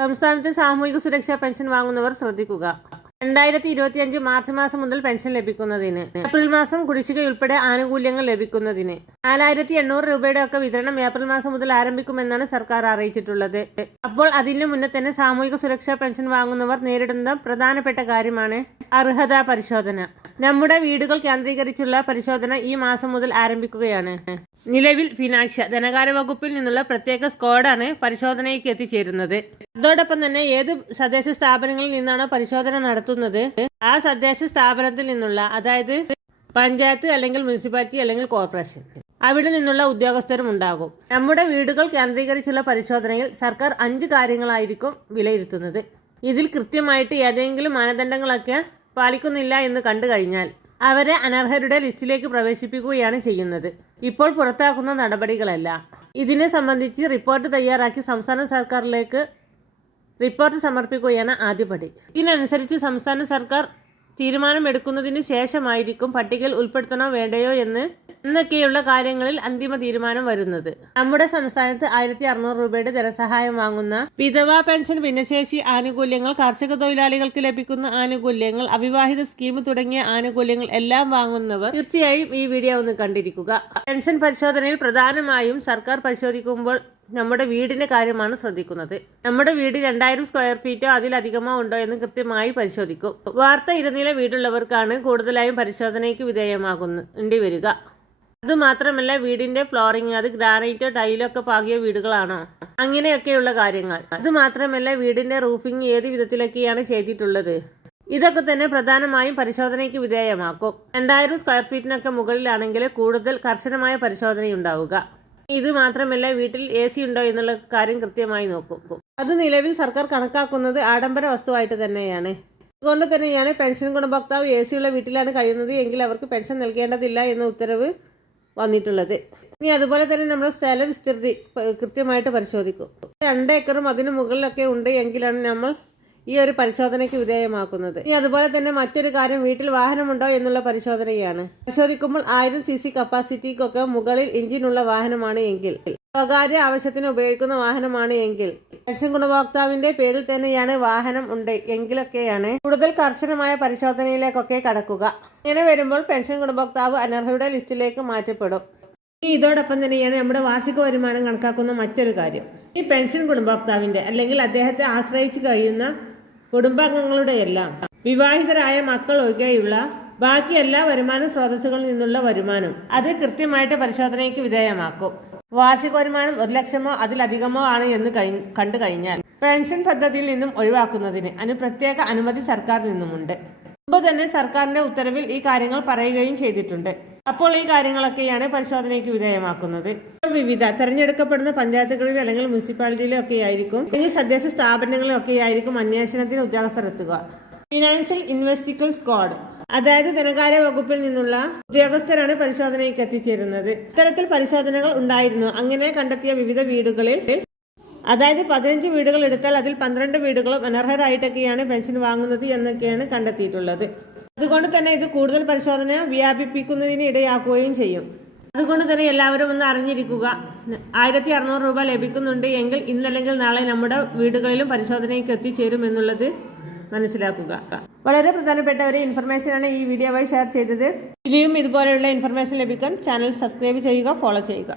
സംസ്ഥാനത്ത് സാമൂഹിക സുരക്ഷാ പെൻഷൻ വാങ്ങുന്നവർ ശ്രദ്ധിക്കുക. രണ്ടായിരത്തി ഇരുപത്തിയഞ്ച് മാർച്ച് മാസം മുതൽ പെൻഷൻ ലഭിക്കുന്നതിന്. ഏപ്രിൽ മാസം കുടിശ്ശിക ഉൾപ്പെടെ ആനുകൂല്യങ്ങൾ ലഭിക്കുന്നതിന്. നാലായിരത്തി എണ്ണൂറ് രൂപയുടെ ഒക്കെ വിതരണം ഏപ്രിൽ മാസം മുതൽ ആരംഭിക്കുമെന്നാണ് സർക്കാർ അറിയിച്ചിട്ടുള്ളത്. അപ്പോൾ അതിനു മുന്നേ തന്നെ സാമൂഹിക സുരക്ഷാ പെൻഷൻ വാങ്ങുന്നവർ നേരിടുന്ന പ്രധാനപ്പെട്ട കാര്യമാണ് അർഹതാ പരിശോധന. നമ്മുടെ വീടുകൾ കേന്ദ്രീകരിച്ചുള്ള പരിശോധന ഈ മാസം മുതൽ ആരംഭിക്കുകയാണ്. നിലവിൽ ഫിനാൻഷ്യ ധനകാര്യ വകുപ്പിൽ നിന്നുള്ള പ്രത്യേക സ്ക്വാഡാണ് പരിശോധനയ്ക്ക് എത്തിച്ചേരുന്നത്. അതോടൊപ്പം തന്നെ ഏത് തദ്ദേശ സ്ഥാപനങ്ങളിൽ നിന്നാണോ പരിശോധന നടത്തുന്നത് ആ തദ്ദേശ സ്ഥാപനത്തിൽ നിന്നുള്ള അതായത് പഞ്ചായത്ത് അല്ലെങ്കിൽ മുനിസിപ്പാലിറ്റി അല്ലെങ്കിൽ കോർപ്പറേഷൻ. അവിടെ നിന്നുള്ള ഉദ്യോഗസ്ഥരും ഉണ്ടാകും. നമ്മുടെ വീടുകൾ കേന്ദ്രീകരിച്ചുള്ള പരിശോധനയിൽ സർക്കാർ അഞ്ച് കാര്യങ്ങളായിരിക്കും വിലയിരുത്തുന്നത്. ഇതിൽ കൃത്യമായിട്ട് ഏതെങ്കിലും മാനദണ്ഡങ്ങളൊക്കെ പാലിക്കുന്നില്ല എന്ന് കണ്ടു കഴിഞ്ഞാൽ അവരെ അനർഹരുടെ ലിസ്റ്റിലേക്ക് പ്രവേശിപ്പിക്കുകയാണ് ചെയ്യുന്നത്. ഇപ്പോൾ പുറത്താക്കുന്ന നടപടികളല്ല. ഇതിനെ സംബന്ധിച്ച് റിപ്പോർട്ട് തയ്യാറാക്കി സംസ്ഥാന സർക്കാരിലേക്ക് റിപ്പോർട്ട് സമർപ്പിക്കുകയാണ് ആദ്യപടി. ഇതിനനുസരിച്ച് സംസ്ഥാന സർക്കാർ തീരുമാനമെടുക്കുന്നതിന് ശേഷമായിരിക്കും പട്ടികയിൽ ഉൾപ്പെടുത്തണോ വേണ്ടയോ എന്ന് എന്നൊക്കെയുള്ള കാര്യങ്ങളിൽ അന്തിമ തീരുമാനം വരുന്നത്. നമ്മുടെ സംസ്ഥാനത്ത് ആയിരത്തി അറുന്നൂറ് രൂപയുടെ ധനസഹായം വാങ്ങുന്ന വിധവാ പെൻഷൻ ഭിന്നശേഷി ആനുകൂല്യങ്ങൾ കർഷക തൊഴിലാളികൾക്ക് ലഭിക്കുന്ന ആനുകൂല്യങ്ങൾ അവിവാഹിത സ്കീം തുടങ്ങിയ ആനുകൂല്യങ്ങൾ എല്ലാം വാങ്ങുന്നവർ തീർച്ചയായും ഈ വീഡിയോ ഒന്ന് കണ്ടിരിക്കുക. പെൻഷൻ പരിശോധനയിൽ പ്രധാനമായും സർക്കാർ പരിശോധിക്കുമ്പോൾ നമ്മുടെ വീടിന്റെ കാര്യമാണ് ശ്രദ്ധിക്കുന്നത്. നമ്മുടെ വീട് രണ്ടായിരം സ്ക്വയർ ഫീറ്റോ അതിലധികമോ ഉണ്ടോ എന്ന് കൃത്യമായി പരിശോധിക്കും. വാർത്ത ഇരുനില വീടുള്ളവർക്കാണ് കൂടുതലായും പരിശോധനയ്ക്ക് വിധേയമാകുന്നുണ്ടി വരിക അതുമാത്രമല്ല വീടിന്റെ ഫ്ലോറിംഗ് അത് ഗ്രാനൈറ്റോ ടൈലോ ഒക്കെ പാകിയ വീടുകളാണോ. അങ്ങനെയൊക്കെയുള്ള കാര്യങ്ങൾ. അതുമാത്രമല്ല വീടിന്റെ റൂഫിംഗ് ഏത് വിധത്തിലൊക്കെയാണ് ചെയ്തിട്ടുള്ളത്? ഇതൊക്കെ തന്നെ പ്രധാനമായും പരിശോധനയ്ക്ക് വിധേയമാക്കും. രണ്ടായിരം സ്ക്വയർ ഫീറ്റിനൊക്കെ മുകളിലാണെങ്കിൽ കൂടുതൽ കർശനമായ പരിശോധനയുണ്ടാവുക. ഇത് മാത്രമല്ല വീട്ടിൽ എ സി ഉണ്ടോ എന്നുള്ള കാര്യം കൃത്യമായി നോക്കും. അത് നിലവിൽ സർക്കാർ കണക്കാക്കുന്നത് ആഡംബര വസ്തുവായിട്ട് തന്നെയാണ്. അതുകൊണ്ട് തന്നെയാണ് പെൻഷൻ ഗുണഭോക്താവ് എ സിയുള്ള വീട്ടിലാണ് കഴിയുന്നത് എങ്കിൽ അവർക്ക് പെൻഷൻ നൽകേണ്ടതില്ല എന്ന ഉത്തരവ് വന്നിട്ടുള്ളത്. ഇനി അതുപോലെ തന്നെ നമ്മുടെ സ്ഥല വിസ്തൃതി കൃത്യമായിട്ട് പരിശോധിക്കും. രണ്ട് ഏക്കറും അതിന് മുകളിലൊക്കെ ഉണ്ട് എങ്കിലാണ് നമ്മൾ ഈ ഒരു പരിശോധനയ്ക്ക് വിധേയമാക്കുന്നത്. ഇനി അതുപോലെ തന്നെ മറ്റൊരു കാര്യം വീട്ടിൽ വാഹനമുണ്ടോ എന്നുള്ള പരിശോധനയാണ്. പരിശോധിക്കുമ്പോൾ ആയിരം സി സി കപ്പാസിറ്റിക്കൊക്കെ മുകളിൽ എഞ്ചിനുള്ള വാഹനമാണ് എങ്കിൽ സ്വകാര്യ ആവശ്യത്തിന് ഉപയോഗിക്കുന്ന വാഹനമാണ് എങ്കിൽ. പെൻഷൻ ഗുണഭോക്താവിന്റെ പേരിൽ തന്നെയാണ് വാഹനം ഉണ്ട് എങ്കിലൊക്കെയാണ് കൂടുതൽ കർശനമായ പരിശോധനയിലേക്കൊക്കെ കടക്കുക. ഇങ്ങനെ വരുമ്പോൾ പെൻഷൻ ഗുണഭോക്താവ് അനർഹരുടെ ലിസ്റ്റിലേക്ക് മാറ്റപ്പെടും. ഇനി ഇതോടൊപ്പം തന്നെയാണ് നമ്മുടെ വാർഷിക വരുമാനം കണക്കാക്കുന്ന മറ്റൊരു കാര്യം. ഈ പെൻഷൻ ഗുണഭോക്താവിന്റെ അല്ലെങ്കിൽ അദ്ദേഹത്തെ ആശ്രയിച്ച് കഴിയുന്ന കുടുംബാംഗങ്ങളുടെ എല്ലാം വിവാഹിതരായ മക്കൾ ഒഴികെയുള്ള ബാക്കി എല്ലാ വരുമാന സ്രോതസ്സുകളിൽ നിന്നുള്ള വരുമാനം അത് കൃത്യമായിട്ട് പരിശോധനയ്ക്ക് വിധേയമാക്കും. വാർഷിക വരുമാനം ഒരു ലക്ഷമോ അതിലധികമോ ആണ് എന്ന് കണ്ടു കഴിഞ്ഞാൽ പെൻഷൻ പദ്ധതിയിൽ നിന്നും ഒഴിവാക്കുന്നതിന് അതിന് പ്രത്യേക അനുമതി സർക്കാരിൽ നിന്നുമുണ്ട്. മുമ്പ് തന്നെ സർക്കാരിന്റെ ഉത്തരവിൽ ഈ കാര്യങ്ങൾ പറയുകയും ചെയ്തിട്ടുണ്ട്. അപ്പോൾ ഈ കാര്യങ്ങളൊക്കെയാണ് പരിശോധനയ്ക്ക് വിധേയമാക്കുന്നത്. വിവിധ തെരഞ്ഞെടുക്കപ്പെടുന്ന പഞ്ചായത്തുകളിൽ അല്ലെങ്കിൽ മുനിസിപ്പാലിറ്റിയിലും ഒക്കെ ആയിരിക്കും അല്ലെങ്കിൽ തദ്ദേശ സ്ഥാപനങ്ങളിലൊക്കെ ആയിരിക്കും അന്വേഷണത്തിന് ഉദ്യോഗസ്ഥർ എത്തുക ഫിനാൻഷ്യൽ ഇൻവെസ്റ്റിക്കൽ സ്ക്വാഡ് അതായത് ധനകാര്യ വകുപ്പിൽ നിന്നുള്ള ഉദ്യോഗസ്ഥരാണ് പരിശോധനയ്ക്ക് എത്തിച്ചേരുന്നത്. ഇത്തരത്തിൽ പരിശോധനകൾ ഉണ്ടായിരുന്നു. അങ്ങനെ കണ്ടെത്തിയ വിവിധ വീടുകളിൽ അതായത് പതിനഞ്ച് വീടുകൾ എടുത്താൽ അതിൽ പന്ത്രണ്ട് വീടുകളും അനർഹരായിട്ടൊക്കെയാണ് പെൻഷൻ വാങ്ങുന്നത് എന്നൊക്കെയാണ് കണ്ടെത്തിയിട്ടുള്ളത്. അതുകൊണ്ട് തന്നെ ഇത് കൂടുതൽ പരിശോധന വ്യാപിപ്പിക്കുന്നതിന് ഇടയാക്കുകയും ചെയ്യും. അതുകൊണ്ട് തന്നെ എല്ലാവരും ഒന്ന് അറിഞ്ഞിരിക്കുക. ആയിരത്തി അറുന്നൂറ് രൂപ ലഭിക്കുന്നുണ്ട് എങ്കിൽ ഇന്നല്ലെങ്കിൽ നാളെ നമ്മുടെ വീടുകളിലും പരിശോധനയ്ക്ക് എത്തിച്ചേരും എന്നുള്ളത് മനസ്സിലാക്കുക. വളരെ പ്രധാനപ്പെട്ട ഒരു ഇൻഫർമേഷനാണ് ഈ വീഡിയോ വഴി ഷെയർ ചെയ്തത്. ഇനിയും ഇതുപോലെയുള്ള ഇൻഫർമേഷൻ ലഭിക്കാൻ ചാനൽ സബ്സ്ക്രൈബ് ചെയ്യുക ഫോളോ ചെയ്യുക.